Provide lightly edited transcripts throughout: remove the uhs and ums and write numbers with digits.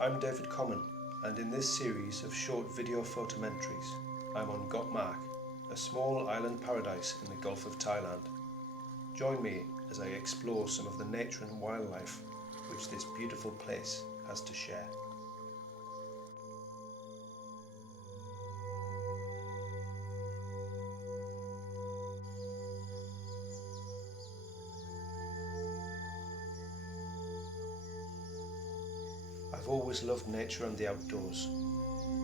I'm David Common, and in this series of short video photomentaries, I'm on Koh Mak, a small island paradise in the Gulf of Thailand. Join me as I explore some of the nature and wildlife which this beautiful place has to share. I've always loved nature and the outdoors.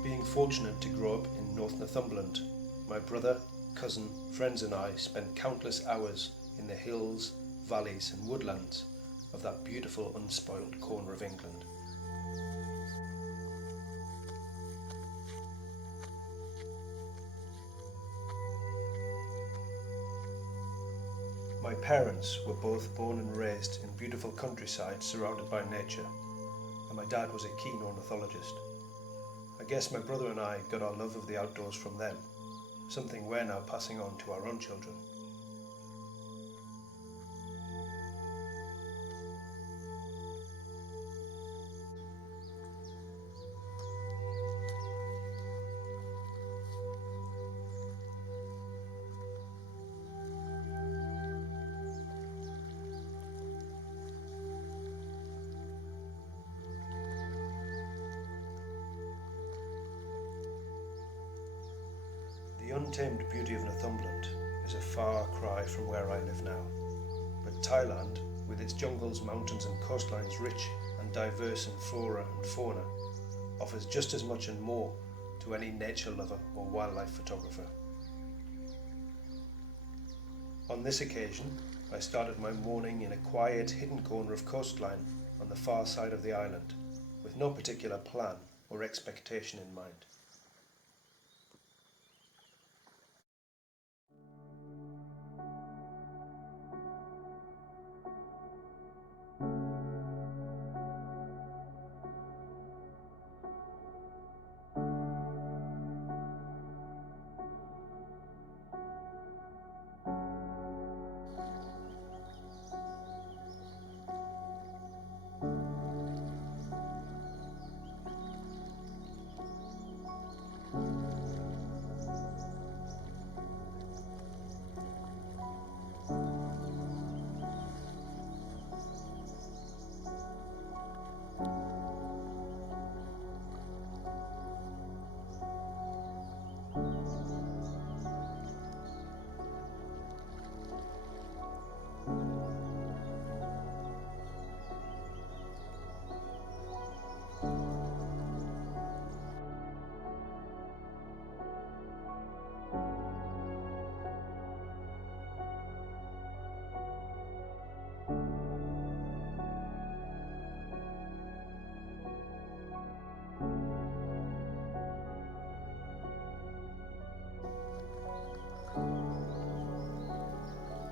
Being fortunate to grow up in North Northumberland, my brother, cousin, friends and I spent countless hours in the hills, valleys and woodlands of that beautiful unspoilt corner of England. My parents were both born and raised in beautiful countryside surrounded by nature, and my dad was a keen ornithologist. I guess my brother and I got our love of the outdoors from them, something we're now passing on to our own children. The untamed beauty of Northumberland is a far cry from where I live now, but Thailand, with its jungles, mountains and coastlines rich and diverse in flora and fauna, offers just as much and more to any nature lover or wildlife photographer. On this occasion, I started my morning in a quiet, hidden corner of coastline on the far side of the island, with no particular plan or expectation in mind.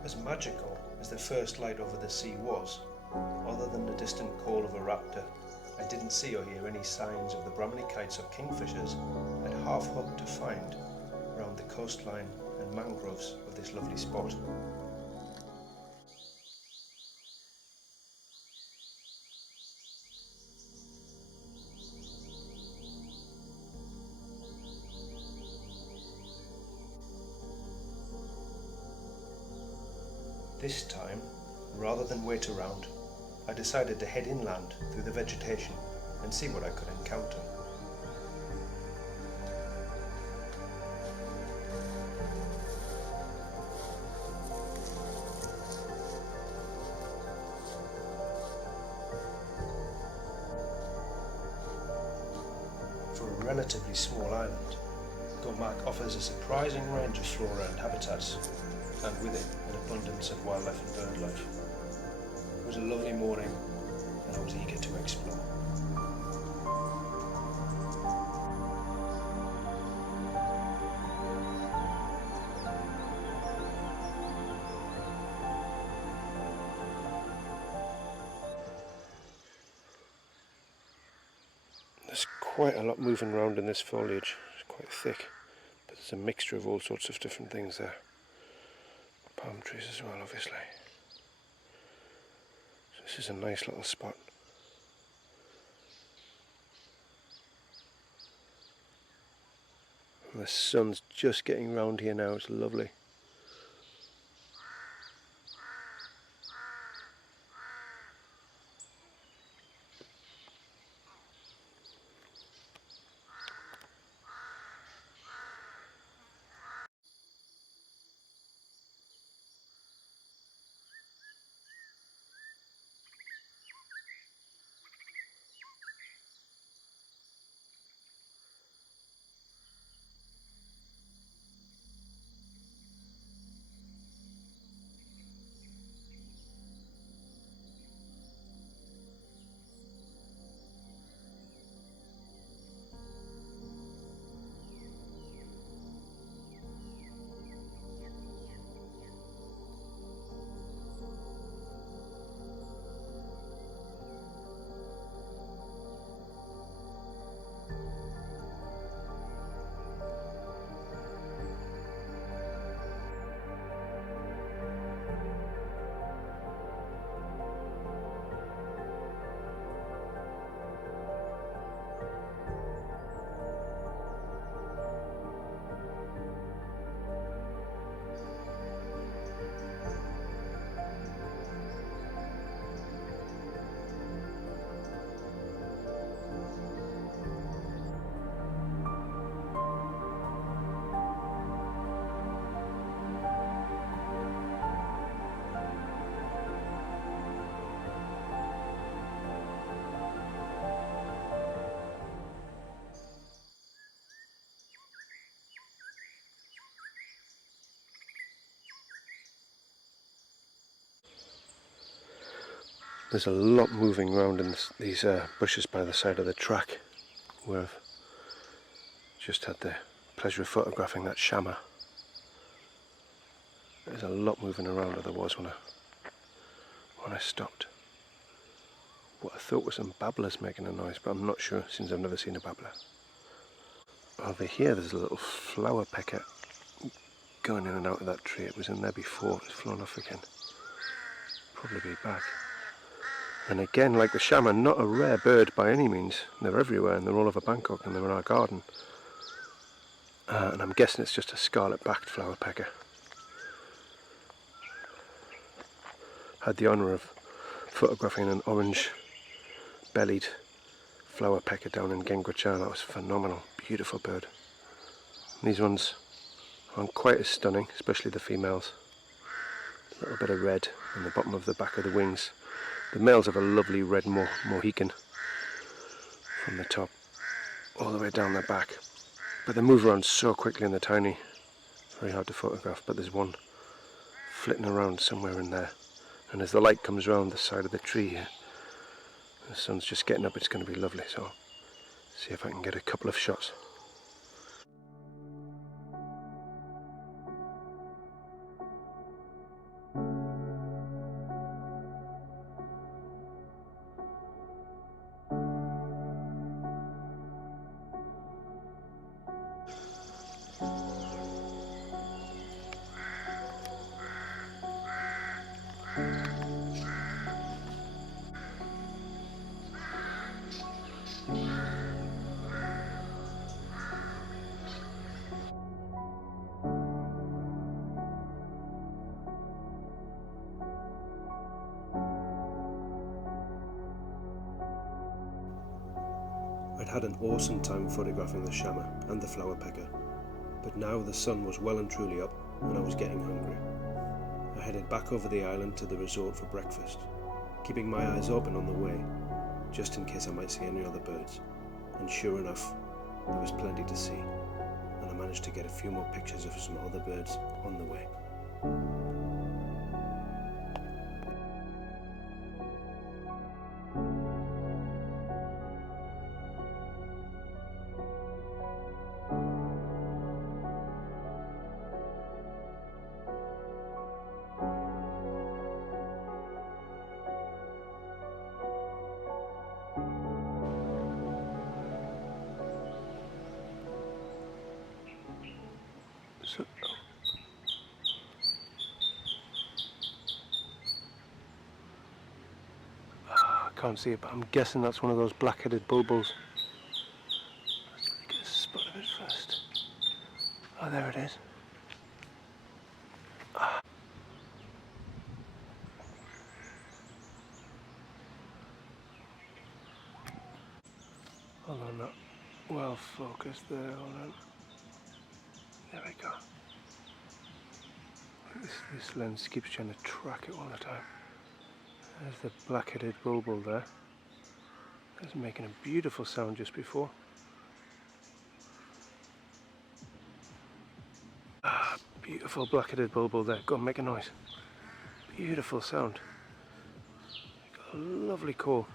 As magical as the first light over the sea was, other than the distant call of a raptor, I didn't see or hear any signs of the Brahminy kites or kingfishers I'd half hoped to find around the coastline and mangroves of this lovely spot. This time, rather than wait around, I decided to head inland through the vegetation and see what I could encounter. For a relatively small island, Koh Mak offers a surprising range of flora and habitats, and with it an abundance of wildlife and birdlife. It was a lovely morning and I was eager to explore. There's quite a lot moving around in this foliage, it's quite thick, but there's a mixture of all sorts of different things there. Palm trees as well, obviously. So this is a nice little spot. The sun's just getting round here now, it's lovely. There's a lot moving around in these bushes by the side of the track, where I've just had the pleasure of photographing that shammer. There's a lot moving around as there was when I stopped. What I thought was some babblers making a noise, but I'm not sure since I've never seen a babbler. Over here there's a little flower pecker going in and out of that tree. It was in there before, it's flown off again. Probably be back. And again, like the shammer, not a rare bird by any means. They're everywhere and they're all over Bangkok and they're in our garden. And I'm guessing it's just a scarlet-backed flower pecker. Had the honour of photographing an orange-bellied flower pecker down in Gengucha. That was phenomenal, beautiful bird. These ones aren't quite as stunning, especially the females. A little bit of red in the bottom of the back of the wings. The males have a lovely red Mohican from the top all the way down their back. But they move around so quickly and they're tiny, very hard to photograph, but there's one flitting around somewhere in there. And as the light comes round the side of the tree here, the sun's just getting up, it's going to be lovely, so see if I can get a couple of shots. I'd had an awesome time photographing the shammer and the flower pecker, but now the sun was well and truly up and I was getting hungry. I headed back over the island to the resort for breakfast, keeping my eyes open on the way, just in case I might see any other birds, and sure enough, there was plenty to see, and I managed to get a few more pictures of some other birds on the way. So, I can't see it, but I'm guessing that's one of those black-headed bulbuls. Let's get a spot of it first. there it is. Hold on, not well focused there, hold on. There we go. This lens keeps trying to track it all the time. There's the black-headed bulbul there. It's making a beautiful sound just before. Beautiful black-headed bulbul there. Go on, make a noise. Beautiful sound. Got a lovely call.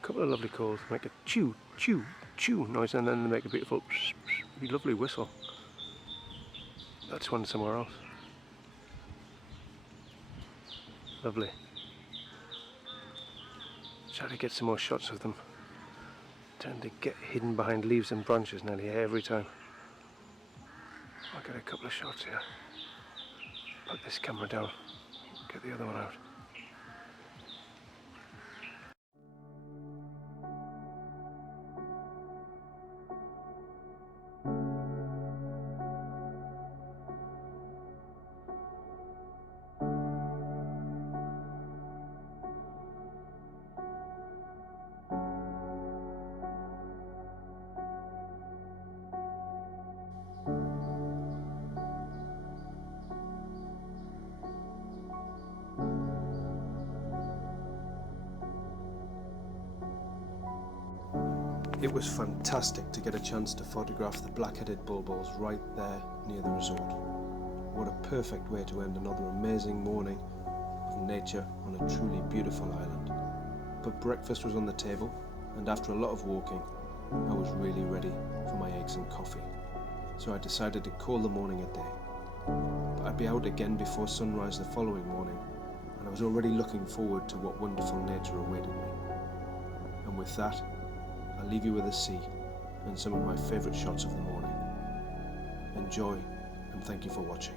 A couple of lovely calls. Make a chew, chew, chew noise, and then they make a beautiful, lovely whistle. That's one somewhere else. Lovely. Try to get some more shots of them. Tend to get hidden behind leaves and branches nearly every time. I'll get a couple of shots here. Put this camera down. Get the other one out. It was fantastic to get a chance to photograph the black-headed bulbuls right there near the resort. What a perfect way to end another amazing morning of nature on a truly beautiful island. But breakfast was on the table, and after a lot of walking, I was really ready for my eggs and coffee. So I decided to call the morning a day. But I'd be out again before sunrise the following morning, and I was already looking forward to what wonderful nature awaited me. And with that, I'll leave you with the sea and some of my favourite shots of the morning. Enjoy, and thank you for watching.